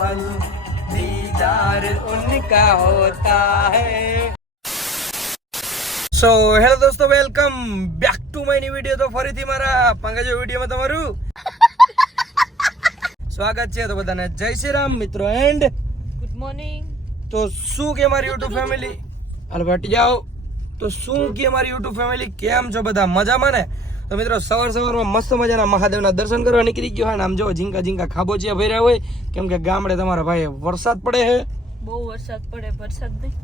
फल दीदार उनका होता है। સો હેલો દોસ્તો, welcome back to my new video. તો ફરીથી મારા પંકજ વિડીયોમાં તમારું સ્વાગત છે। તો બધાને જય શ્રી રામ મિત્રો એન્ડ ગુડ મોર્નિંગ। તો શું કે મારી યુટ્યુબ ફેમિલી, હાલ ભટી જાઓ। તો શું કે મારી યુટ્યુબ ફેમિલી, કેમ છો બધા? મજામાં ને? તો મિત્રો સવારમાં મસ્ત મજાના મહાદેવના દર્શન કરવા નીકળી ગયો હોય ને આમ જો ઝીંકા ઝીંકા ખાબોચિયા ભર્યા હોય, કેમ કે ગામડે તમારા ભાઈ વરસાદ પડે છે, બહુ વરસાદ પડે, વરસાદ નહીં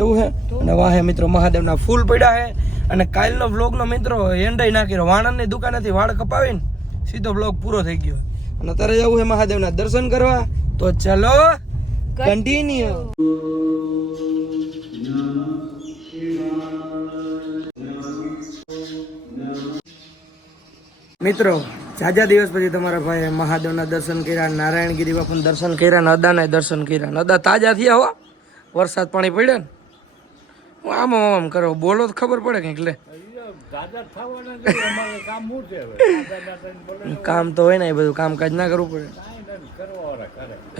એવું હે। અને વાહે મિત્રો મહાદેવના ફૂલ પડ્યા હે। અને કાલનો વ્લોગનો મિત્રો એન્ડય નાખ્યો, વાણંદની દુકાનેથી વાળ કપાવીને સીધો વ્લોગ પૂરો થઈ ગયો। અને અત્યારે જવું છે મહાદેવના દર્શન કરવા। તો ચલો કન્ટિન્યુ। મિત્રો જાજા દિવસ પછી તમારા ભાઈ મહાદેવના દર્શન કર્યા, નારાયણગીરી બાપુના દર્શન કર્યા, ને અદાના દર્શન કર્યા। અદા તાજા થયા હો, વરસાદ પાણી પડ્યા ને આમ આમ કરો, બોલો તો ખબર પડે કંઈક। લે કામ તો હોય ને, એ બધું કામકાજ ના કરવું પડે,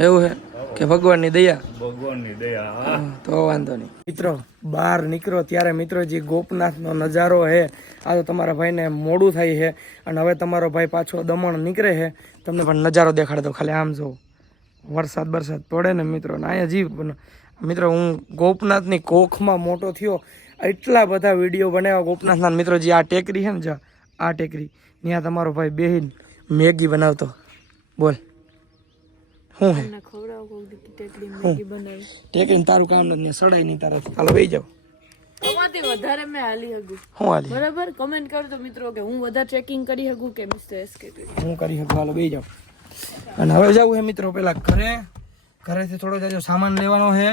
એવું હે કે ભગવાનની દયા? તો વાંધો નહીં મિત્રો, બહાર નીકળો ત્યારે મિત્રો જે ગોપનાથનો નજારો હે, આ તો તમારા ભાઈને મોડું થાય છે અને હવે તમારો ભાઈ પાછો દમણ નીકળે છે। તમને પણ નજારો દેખાડે તો ખાલી આમ જો, વરસાદ બરસાદ પડે ને મિત્રો, ને અહીંયા જીવ મિત્રો હું ગોપનાથની કોખમાં મોટો થયો, એટલા બધા વિડીયો બનાવ્યા ગોપનાથના મિત્રો। જે આ ટેકરી છે ને, જો આ ટેકરી, ત્યાં તમારો ભાઈ બેહીન મેગી બનાવતો। બોલ શું હે ટેકરી? તારું કામ નથી, સડાઈ નહીં તારા, હાલો બેસી જાવ। વધારે મેં હાલી શકું, હું હાલી બરાબર? કમેન્ટ કરજો મિત્રો કે હું વધારે ટ્રેકિંગ કરી શકું કે મિસ્ટર એસકે હું કરી શકું। હાલો બેસી જાવ। અને હવે જવું હે મિત્રો પેલા ઘરેથી થોડો જાજો સામાન લેવાનો છે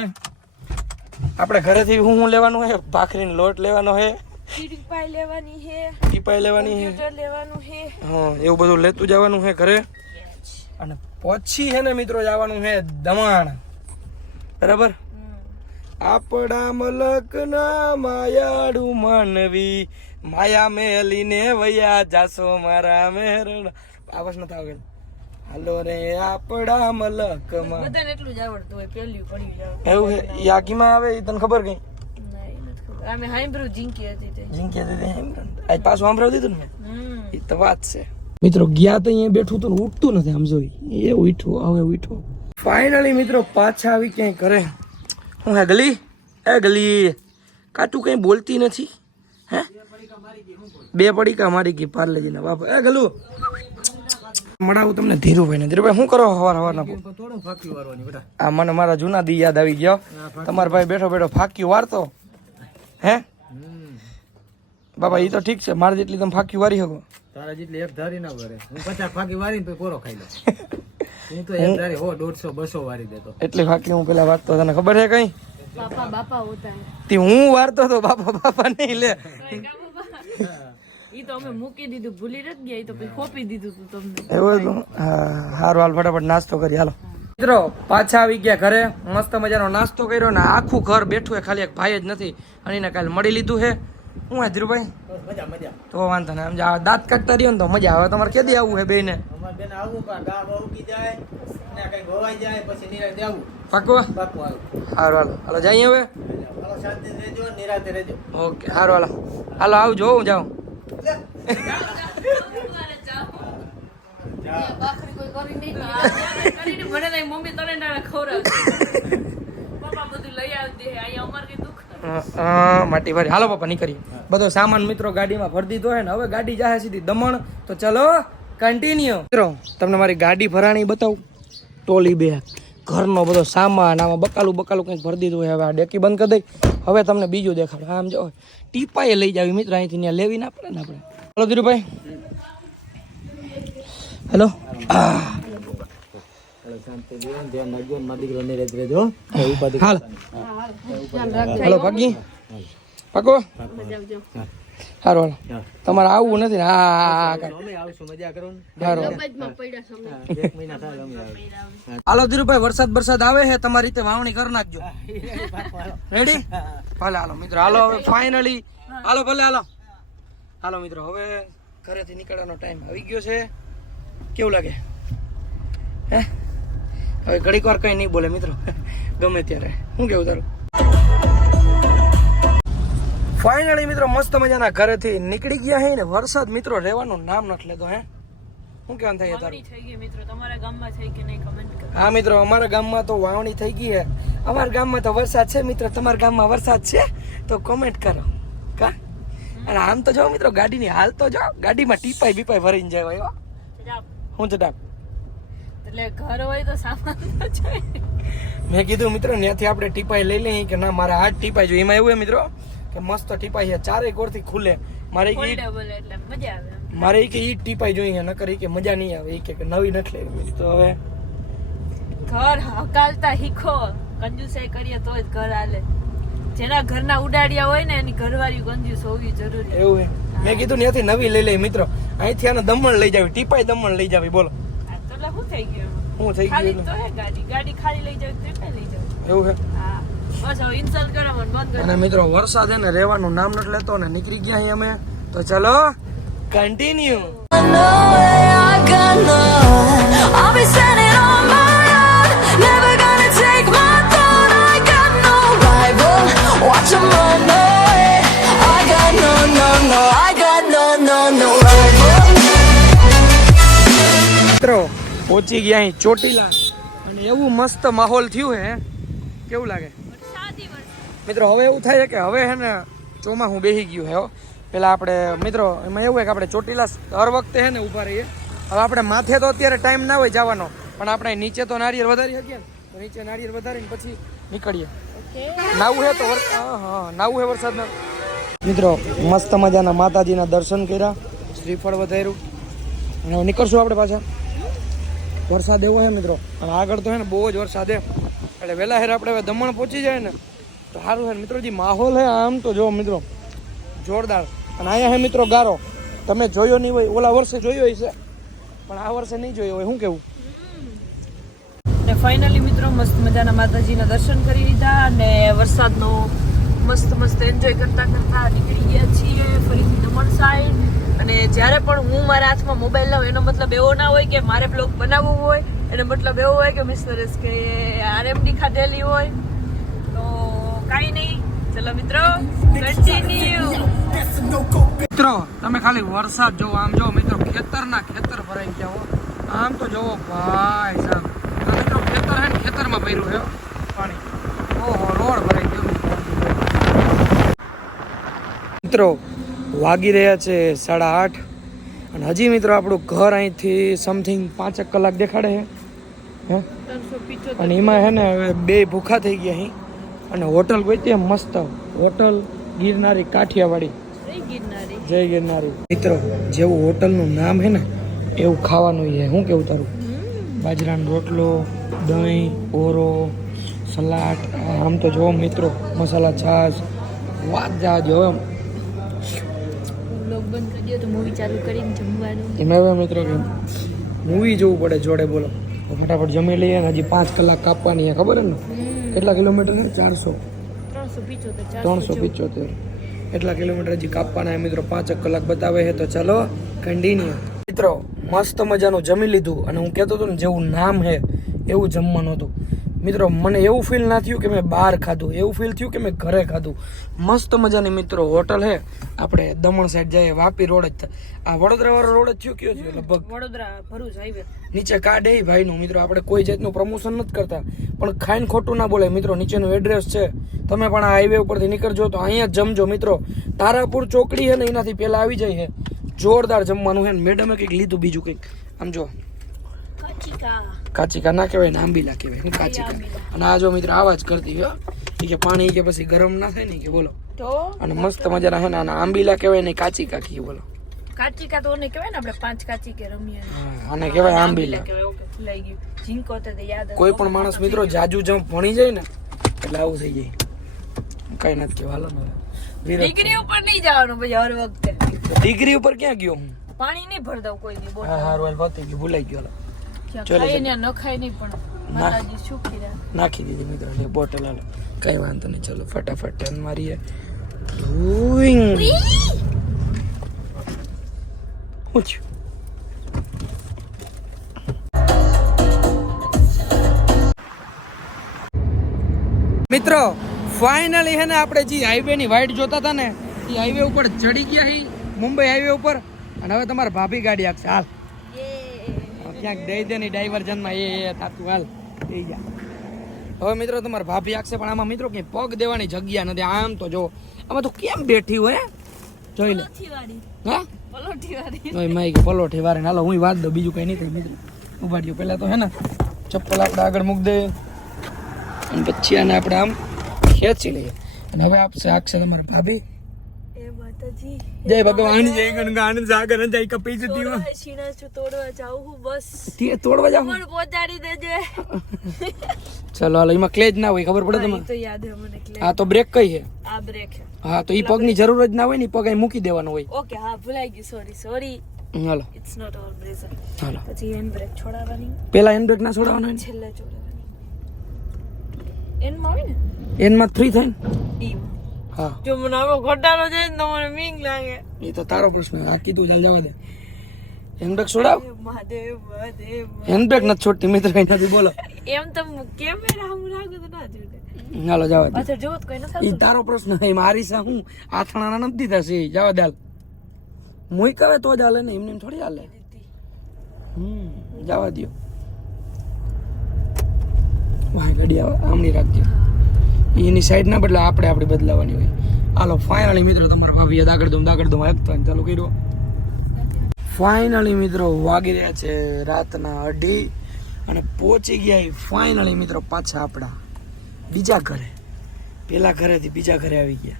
આપણે। ઘરેથી હું લેવાનું છે? ભાખરીનો લોટ લેવાનો છે, ટીપાઈ લેવાની છે, ટીપાઈ લેવાની છે, લેવાનું છે, હા એવું બધું લેતું જવાનું છે ઘરે। અને પછી છે ને મિત્રો જવાનું છે દમણ, બરાબર? આપણા મલકના માયાડુ માનવી, માયા મેલીને વયા જાસો મારા મેરણ। આવાજ નથી આવે, હાલો રે આપડા મલકમાં, બધાને એટલું જ આવડતું હોય, પેલ્યું પડી જાવ એવું છે। યાગીમાં આવે એ તને ખબર કઈ? અમે હાઈબ્રુ જીંકી હતી તે આજ પાછું સાંભળાવી દીધું ને, એ તો વાત છે મિત્રો। ગયા તો અહીંયા બેઠું તો ઉઠતું નથી, આમ જોઈ એ ઉઠવું હવે ઉઠવું। ફાઇનલી મિત્રો પાછા આવી ક્યાંય કરે। હું હે ગલી, એ ગલી કાટું કઈ બોલતી નથી હે? 2 પડીકા મારી ગઈ પાર્લેજીના બાપા। એ ગલું મળાવું તમને ધીરુભાઈ ને। ધીરુભાઈ શું કરો હવારના? આ મને મારા જૂના દી યાદ આવી ગયો, તમારા ભાઈ બેઠો બેઠો ફાક્યું વારતો હે બાબા? એ તો ઠીક છે, મારે જેટલી તમે ફાક્યું વારી શકો, તારા જેટલી એક ધારી ના ભરે। હું 50 ફાકી વારીને પછી કોરો ખાઈ લઉં। હું તો એક ધારી 100 150 200 વારી દેતો, એટલી ફાકી હું પેલા વારતો। તને ખબર છે કઈ? બાપા બાપા હોતા તે હું વારતો તો બાપા બાપા નહીં લે, ઈ તો અમે મૂકી દીધું, ભૂલી રત ગયા, ઈ તો પછી ખોપી દીધું તું તમને, એવું હતું? હા હારું, હાલ ફટાફટ નાસ્તો કરી હાલો। મિત્રો પાછા આવી ગયા ઘરે, મસ્ત મજાનો નાસ્તો કર્યો ને આખું ઘર બેઠું હે, ખાલી એક ભાઈ જ નથી અને એને કાલે મળી લીધું છે। હું હે ધીરુભાઈ? મજા મજા, તો વાંધો ને, આમ દાંત કાઢતા રહ્યો ને તો મજા આવે। તમારે કેદી આવવું હે બેને? અમાર બેન આવું કા ગા ઉગી જાય ને કઈ ગોવાઈ જાય પછી નિરાતે આવું, પાકું? બાપુ આવું। હારું હાલો, હાલો જઈએ હવે। હાલો શાંતિ રહેજો, નિરાતે રહેજો। ઓકે હારું હાલો, હાલો આવજો, હું જાઉં। ભાખરી કોઈ કરી નહીં કરીને મને નહીં, મમ્મી તને ના ખવડાવ, પપ્પા બધું લઈ આવતી હે, અહીંયા અમાર કઈ દુખ માટી ભરી હાલો પપ્પા નીકળીએ। બધો સામાન મિત્રો ગાડીમાં ભરી દીધો હે ને હવે ગાડી જાય સીધી દમણ। તો ચલો કન્ટિન્યુ। મિત્રો તમને મારી ગાડી ભરાણી બતાવું, ટોલી બે ઘરનો બધો સામાન, આમાં બકાલું કંઈક ભરી દીધું હોય। હવે આ ડેકી બંધ કરી દઈ, હવે તમને બીજું દેખાડો। આમ જો ટીપાએ લઈ જાવી મિત્રો, અહીંથી ત્યાં લેવી ના પડે ને આપણે। હાલો ધીરુભાઈ, હેલો હાલ હાલો ભાગી પાકો સારું હાલો, તમારે આવવું નથી ને? હા હાલો ધીરુભાઈ, વરસાદ આવે છે, તમારી રીતે વાવણી કરી નાખજો, રેડી? ભલે હાલો મિત્રો, હાલો હવે ફાઇનલી હાલો, ભલે હાલો હાલો મિત્રો, હવે ઘરેથી નીકળવાનો ટાઈમ આવી ગયો છે। કેવું લાગે હે? હવે ઘડીક વાર કઈ નહીં બોલે મિત્રો ગમે ત્યારે. શું કેવું તારું? ફાઇનલી મિત્રો મસ્ત મજાના ઘરેથી નીકળી ગયા હે ને વરસાદ મિત્રો રહેવાનું નામ નથી લેતો. હે શું કહેવાનું થાય તારું? વાવણી થઈ ગઈ મિત્રો, તમારા ગામમાં થઈ કે નહીં કમેન્ટ કરો. હા મિત્રો, અમારા ગામમાં તો વાવણી થઈ ગઈ હે. અમારા ગામમાં તો વરસાદ છે મિત્રો, તમારા ગામમાં વરસાદ છે તો કોમેન્ટ કરો. કા અને આમ તો જો મિત્રો ગાડીની હાલ તો જો ગાડીમાં ટીપાઈ બીપાઈ ભરીને જાય હો. જવાબ. હું જડાપ એટલે ઘર હોય તો સામાન તો જોઈએ. મેં કીધું મિત્રો ત્યાંથી આપણે ટીપાઈ લઈ લઈએ કે ના મારે આ ટીપાઈ જોઈએ. એમાં એવું હે મિત્રો કે મસ્ત ટીપાઈ છે, ચારે કોરથી ખુલે. મારે ફોલ્ડેબલ એટલે મજા આવે. મારે કે ઈ ટીપાઈ જોઈએ, નકર ઈ કે મજા નહીં આવે. ઈ કે નવી નથી લેવી. તો હવે ઘર હકાલતા શીખો, કંજુસાઈ કરીએ તો જ ઘર હાલે. જેના ઘરના ઉડાડિયા હોય ને એની ઘરવાળી કંજૂસ હોવી જરૂરી. એવું હે. મેં કીધું ત્યાંથી નવી લઈ લઈ મિત્રો. અહીંથી આને દમણ લઈ જાવી, ટીપાઈ દમણ લઈ જાવી. બોલો તો એટલે શું થઈ ગયું? શું થઈ ખાલી ગયું? તો હે ગાડી ખાલી લઈ જાવ તો લઈ જાવ. એવું હે. હા બસ હવે ઇન્સ્ટોલ કરાવવાનું બંધ કરી. અને મિત્રો વરસાદ એને રહેવાનું નામ નથી લેતો ને નીકળી ગયા અહીં અમે. તો ચલો continue. I'll be standing on my own, never gonna take my throne. I got no rival, watch 'em run away. I got no, I got no rival. મિત્રો પહોંચી ગયા અહીં ચોટીલા અને એવું મસ્ત માહોલ થયું હે. કેવું લાગે વરસાદી વરસાદ. મિત્રો? હવે એવું થાય છે કે હવે હે ને ચોમાસું બેસી ગયું હે. પેલા આપણે મિત્રો એમાં એવું હોય કે આપણે ચોટીલા હર વખતે હે ને ઊભા રહીએ. હવે આપણે માથે તો અત્યારે ટાઈમ ના હોય જવાનો, પણ આપણે નીચે તો નારિયેળ વધારી શકીએ ને, તો નીચે નારિયેળ વધારીને પછી નીકળીએ. નાવું હે તો નાવું હે વરસાદમાં. મિત્રો મસ્ત મજાના માતાજીના દર્શન કર્યા, શ્રીફળ વધાર્યું અને હવે નીકળશું આપણે પાછા. વરસાદ એવો હે મિત્રો અને આગળ તો હે ને બહુ જ વરસાદ હે, એટલે વહેલા હેર આપણે હવે દમણ પહોંચી જાય ને તો સારું છે મિત્રો. જે માહોલ હે આમ તો જો મિત્રો જોરદાર. અને અહીંયા હે મિત્રો ગારો, તમે જોયો નહીં હોય, ઓલા વર્ષે જોયો હશે પણ આ વર્ષે નહીં જોયો હોય. શું કેવું? અને ફાઇનલી મિત્રો મસ્ત મજાના માતાજીના દર્શન કરી લીધા અને વરસાદનો મસ્ત એન્જોય કરતા નીકળી ગયા છીએ ફરીથી દમણ સાઈડ. અને જ્યારે પણ હું મારા હાથમાં મોબાઈલ લઉં એનો મતલબ એવો ના હોય કે મારે બ્લોગ બનાવવું હોય, એનો મતલબ એવો હોય કે મિસ્ટરસ કે આરએમડી ખાધેલી હોય. તો કાંઈ નહીં, ચલો મિત્રો કન્ટિન્યુ. મિત્રો તમે ખાલી વરસાદ જોવો, આમ જો મિત્રો ખેતરના ખેતર ભરાઈ ગયા હો. આમ તો જોવો ભાઈ સાહેબ, આ મિત્રો ખેતર હે ને ખેતરમાં ભર્યું છે પાણી. ઓહો રોડ ભરાઈ ગયો. મિત્રો વાગી રહ્યા છે 8:30 અને હજી મિત્રો આપણું ઘર અહીંથી સમથિંગ 5 કલાક દેખાડે છે. હે 375. અને એમાં હે ને હવે 2 ભૂખા થઈ ગયા અહીં. અને હોટલ ગોતી મસ્ત હોટલ ગિરનારી કાઠિયાવાડી. જય ગિરનારી. મિત્રો જેવું હોટલનું નામ હે ને એવું ખાવાનું છે. શું કેવું તારું? બાજરાનો રોટલો, દહીં, ઓરો, સલાડ, આમ તો જો મિત્રો મસાલા છાશ, વાત જાજો. હવે બ્લોગ બંધ કરી દો તો મૂવી ચાલુ કરીને જમવાનું. એમાં હવે મિત્રો કે મૂવી જોવું પડે જોડે. બોલો તો ફટાફટ જમી લઈએ ને હજી 5 કલાક કાપવાની છે. ખબર હે ને કેટલા કિલોમીટર છે? 375 એટલા કિલોમીટર હજી કાપવાના મિત્રો. 5 કલાક બતાવે છે. તો ચાલો કન્ટિન્યુ. મિત્રો મસ્ત મજાનું જમી લીધું અને હું કહેતો હતો ને જેવું નામ હે એવું જમવાનું હતું. મિત્રો મને એવું ફીલ ના થયું કે મેં બહાર ખાધું, એવું ફીલ થયું કે મેં ઘરે ખાધું. મસ્ત મજાની મિત્રો હોટલ હે. આપણે દમણ સાઈડ જઈએ, વાપી રોડ જ. આ વડોદરા વાળો રોડ જ થયો કયો છે લગભગ વડોદરા ભરૂચ હાઈવે નીચે કાર્ડ એ ભાઈનું. મિત્રો આપણે કોઈ જાતનું પ્રમોશન નથી કરતા પણ ખાઈને ખોટું ના બોલે મિત્રો. નીચેનું એડ્રેસ છે, તમે પણ આ હાઈવે ઉપરથી નીકળજો તો અહીંયા જ જમજો મિત્રો. તારાપુર ચોકડી છે ને એનાથી પહેલા આવી જાય છે. જોરદાર જમવાનું છે ને. મેડમે કંઈક લીધું બીજું કંઈક. આમ જો કાચિકા ના કહેવાય ને આંબીલા કહેવાય. હું કાચિકા. અને આ જો મિત્રો આવા જ કરતી હોય કે પાણી કે પછી ગરમ ના થાય ને કે બોલો. તો અને મસ્ત મજાના છે ને આના આંબીલા કહેવાય ને કાચિકા કહીએ. બોલો કાચિકા તો ઓને કહેવાય ને આપણે 5 કાચી કે રમીએ. આને કહેવાય આંબીલા. કહેવાય. ઓકે ભૂલાઈ ગયું. ઝીંકો તો યાદ. કોઈ પણ માણસ મિત્રો જાજુ જમ ભણી જાય ને એટલે આવું થઈ જાય. કઈ નથી કહેવાલો ને. ડિગ્રી ઉપર નહીં જવાનું પછી હર વખતે. ડિગ્રી ઉપર ક્યાં ગયો હું? પાણી નહીં ભર દઉં કોઈ દી. હા હા રોયલ પતી ગયું, ભૂલાઈ ગયો. ખાઈ ને ન ખાઈ નહીં પણ માતાજી સુખી રહે. નાખી દીધી મિત્રો એટલે બોટલ. હાલો કઈ વાંધો નહીં, ચલો ફટાફટ ટર્ન મારીએ. શું થયું? મિત્રો ફાઇનલી હે ને આપણે જે હાઈવે ની વાઇટ જોતા હતા ને એ હાઈવે ઉપર ચડી ગયા હી મુંબઈ હાઈવે ઉપર અને હવે તમારા ભાભી ગાડી આપશે હાલ ક્યાંક દઈ દે ની ડાયવર્ઝન માં એ થાતું હાલ થઈ જા હવે મિત્રો તમારા ભાભી આપશે પણ આમાં મિત્રો કઈ પગ દેવાની જગ્યા નથી આમ તો જો આમાં તો કેમ બેઠી હોય જોઈ લે હા પલોઠી વાળી હાલો હું વાત દઉં બીજું કઈ નહીં થાય મિત્રો ઉભા રહ્યો પેલા તો હે ને ચપ્પલ આપણે આગળ મૂકી દઈએ અને પછી આને આપણે આમ ખેંચી લઈએ અને હવે આપશે તમારા ભાભી જય ભગવાન જય ગણગાન સાગર જય કપી જતી હું તોડવા જાઉં હું બસ તે તોડવા જાવ પણ પહોંચાડી દેજે ચલો હાલો એમાં ક્લેજ ના હોય ખબર પડે તમને તો યાદ હે મને ક્લે હા તો બ્રેક કઈ છે આ બ્રેક છે હા તો ઈ પગની જરૂર જ ના હોય ને ઈ પગ અહીં મૂકી દેવાનો હોય ઓકે હા ભૂલાઈ ગયું sorry hello it's not over બ્રેઝર હાલો પછી હેન્ડ બ્રેક છોડાવવાની પેલા હેન્ડ બ્રેક ના છોડાવવાનો હોય છેલ્લે છોડાવવાની એન્ડમાં હોય ને એનમાં 3 થાય ને ડી હા જો મને આવો ઘટાડો છે ને તો મને મીંગ લાગે એ તો તારો પ્રશ્ન આ કીધું ચાલ જવા દે હેન્ડ બ્રેક છોડાવ મહાદેવ હેન્ડ બ્રેક નથી છોડતી મિત્ર કઈ નથી બોલો એમ તો કેમેરા હું લાગે તો ના જોડે હાલો જવા દે પાછળ જોત કોઈ નથી ઈ તારો પ્રશ્ન હે મારી સા હું આથણાના નથી થશે જવા દે હાલ મુઈ કહે તો જ હાલે ને એમને થોડી હાલે જવા દ્યો ભાઈ ગાડી આમની રાખજો એની સાઈડ ના બદલે આપણે બદલાવાની હોય હાલો ફાઇનલી મિત્રો તમારા ભાભીએ દાગડ દઉં એકતા ચાલુ કર્યો ફાઇનલી મિત્રો વાગી રહ્યા છે રાતના 2:30 અને પહોંચી ગયા ફાઇનલી મિત્રો પાછા આપણા બીજા ઘરે પેલા ઘરેથી બીજા ઘરે આવી ગયા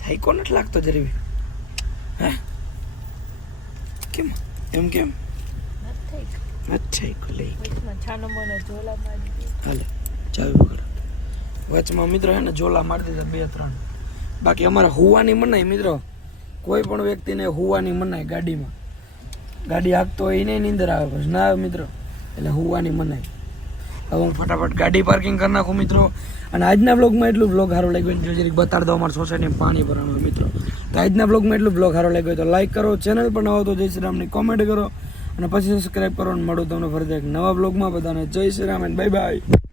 થાય કોણ નથી લાગતો જરી હે કેમ અચ્છા ખુલે છાનો મને ઝોલા મારી હાલે ચાવી વગર વચમાં મિત્રો હે ને ઝોલા મારી દીધા 2-3 બાકી અમારે હુવાની મનાય મિત્રો કોઈ પણ વ્યક્તિને હુવાની મનાય ગાડીમાં ગાડી હાંકતો હોય એને નીંદર આવે પછી ના આવે મિત્રો એટલે હુવાની મનાય હવે હું ફટાફટ ગાડી પાર્કિંગ કરી નાખું મિત્રો અને આજના બ્લોગમાં એટલું બ્લોગ સારો લાગ્યો જો જરીક બતાડી દો અમારા સોસાયટીમાં પાણી ભરવાનું મિત્રો તો આજના બ્લોગમાં એટલું બ્લોગ સારો લાગ્યો તો લાઈક કરો ચેનલ પર નવો તો જય શ્રી રામની કોમેન્ટ કરો અને પછી સબસ્ક્રાઈબ કરો અને મળું તમને ફરીથી એક નવા બ્લોગમાં બધાને જય Shri Ram and bye bye